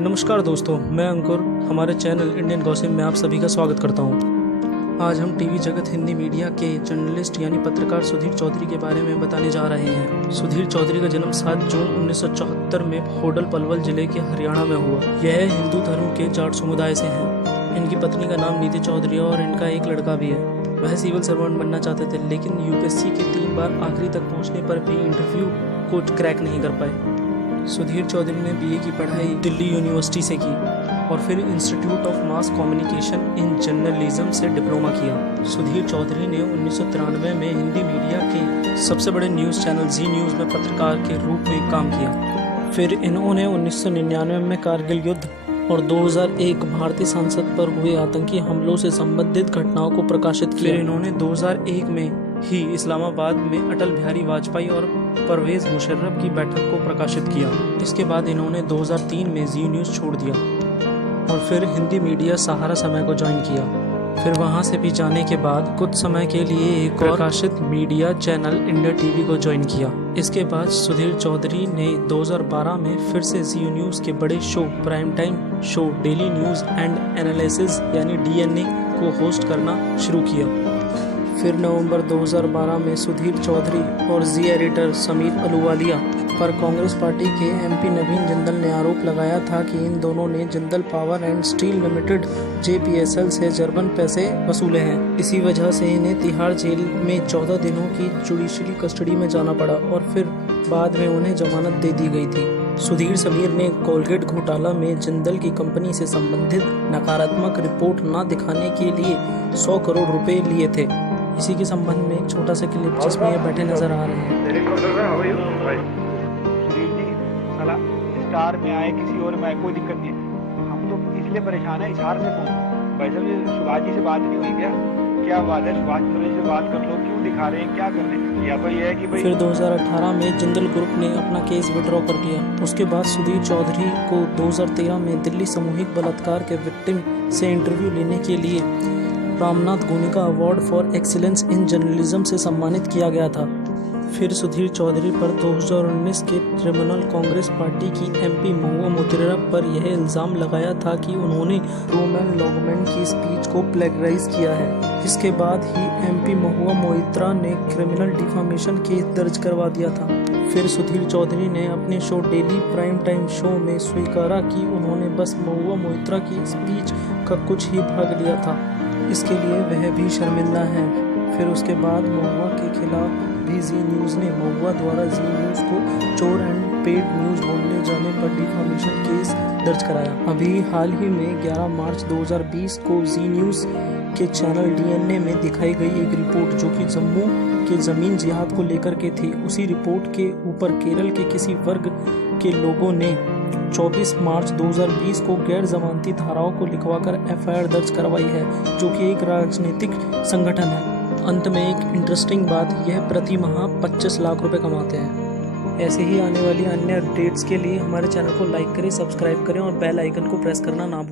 नमस्कार दोस्तों, मैं अंकुर हमारे चैनल इंडियन गॉसिप में आप सभी का स्वागत करता हूं। आज हम टीवी जगत हिंदी मीडिया के जर्नलिस्ट यानी पत्रकार सुधीर चौधरी के बारे में बताने जा रहे हैं। सुधीर चौधरी का जन्म 7 जून 1974 में होडल पलवल जिले के हरियाणा में हुआ। यह हिंदू धर्म के जाट समुदाय से हैं। इनकी पत्नी का नाम नीति चौधरी है और इनका एक लड़का भी है। वह सिविल सर्वेंट बनना चाहते थे, लेकिन यूपीएससी के 3 बार आखिरी तक पहुँचने पर भी इंटरव्यू को क्रैक नहीं कर पाए। सुधीर चौधरी ने बीए की पढ़ाई दिल्ली यूनिवर्सिटी से की और फिर institute of mass communication in journalism से डिप्लोमा किया। सुधीर चौधरी ने 1993 में हिंदी मीडिया के सबसे बड़े न्यूज़ चैनल जी न्यूज़ में पत्रकार के रूप में काम किया। फिर इन्होंने 1999 में कारगिल युद्ध और 2001 भारतीय संसद पर हुए आतंकी हमलों से संबंधित घटनाओं को प्रकाशित किया। फिर इन्होंने 2001 में ही इस्लामाबाद में अटल बिहारी वाजपेयी और परवेज मुशर्रफ की बैठक को प्रकाशित किया। इसके बाद इन्होंने 2003 में जी न्यूज़ छोड़ दिया और फिर हिंदी मीडिया सहारा समय को ज्वाइन किया। फिर वहां से भी जाने के बाद कुछ समय के लिए एक और प्रकाशित मीडिया चैनल इंडिया टीवी को ज्वाइन किया। इसके बाद सुधीर चौधरी ने 2012 में फिर से जी न्यूज़ के बड़े show prime time show daily news and analysis यानी डीएनए को होस्ट करना शुरू किया। फिर नवंबर 2012 में सुधीर चौधरी और जी एडिटर समीर अहलूवालिया पर कांग्रेस पार्टी के एमपी नवीन जिंदल ने आरोप लगाया था कि इन दोनों ने Jindal power and steel limited JPSL से जर्मन पैसे वसूले हैं। इसी वजह से इन्हें तिहाड़ जेल में 14 दिनों की जुडिशरी कस्टडी में जाना पड़ा और फिर बाद में उन्हें जमानत दे दी गई थी। सुधीर समीर ने कोलगेट घोटाला में जिंदल की कंपनी से संबंधित नकारात्मक रिपोर्ट न दिखाने के लिए 100 करोड़ रुपए लिए थे। इसी के संबंध में एक छोटा सा क्लिप जिसमें ये बैठे नजर आ रहे हैं। सुधीर जी साला स्टार में आए किसी और में आए कोई दिक्कत नहीं है, हम तो इसलिए परेशान है इशार से कौन भाई साहब, ये सुभाष जी से बात नहीं हुई क्या बात है? सुभाष जी से बात कर लो, क्यों दिखा रहे हैं, क्या कर रहे हैं? या तो ये है कि भाई फिर 2018 में जिंदल ग्रुप ने अपना केस विड्रॉ कर लिया। उसके बाद सुधीर चौधरी को 2013 में दिल्ली सामूहिक बलात्कार के विक्टिम से इंटरव्यू लेने के लिए Ramnath Goenka award for excellence in journalism से सम्मानित किया गया था। फिर सुधीर चौधरी पर 2019 के तृणमूल कांग्रेस पार्टी की एमपी महुआ मोइत्रा पर यह इल्ज़ाम लगाया था कि उन्होंने रोमन लोगमैन की स्पीच को प्लेगराइज किया है। इसके बाद ही एमपी महुआ मोइत्रा ने क्रिमिनल डिफामेशन केस दर्ज करवा दिया था। फिर सुधीर चौधरी ने अपने show daily prime time show में स्वीकारा कि उन्होंने बस महुआ मोइत्रा की स्पीच का कुछ ही भाग लिया था, इसके लिए वह भी शर्मिंदा है। फिर उसके बाद महुआ के खिलाफ भी जी न्यूज़ ने महुआ द्वारा जी न्यूज़ को चोर एंड पेड न्यूज़ बोलने जाने पर डिफामेशन केस दर्ज कराया। अभी हाल ही में 11 मार्च 2020 को जी न्यूज़ के चैनल डीएनए में दिखाई गई एक रिपोर्ट जो कि जम्मू के ज़मीन जिहाद को लेकर के थी। उसी रिपोर्ट के ऊपर केरल के किसी वर्ग के लोगों ने 24 मार्च 2020 को गैर जमानती धाराओं को लिखवाकर एफआईआर दर्ज करवाई है, जो कि एक राजनीतिक संगठन है। अंत में एक इंटरेस्टिंग बात, यह प्रति माह 25 लाख रुपए कमाते हैं। ऐसे ही आने वाली अन्य अपडेट्स के लिए हमारे चैनल को लाइक करें, सब्सक्राइब करें और बेल आइकन को प्रेस करना ना भूलें।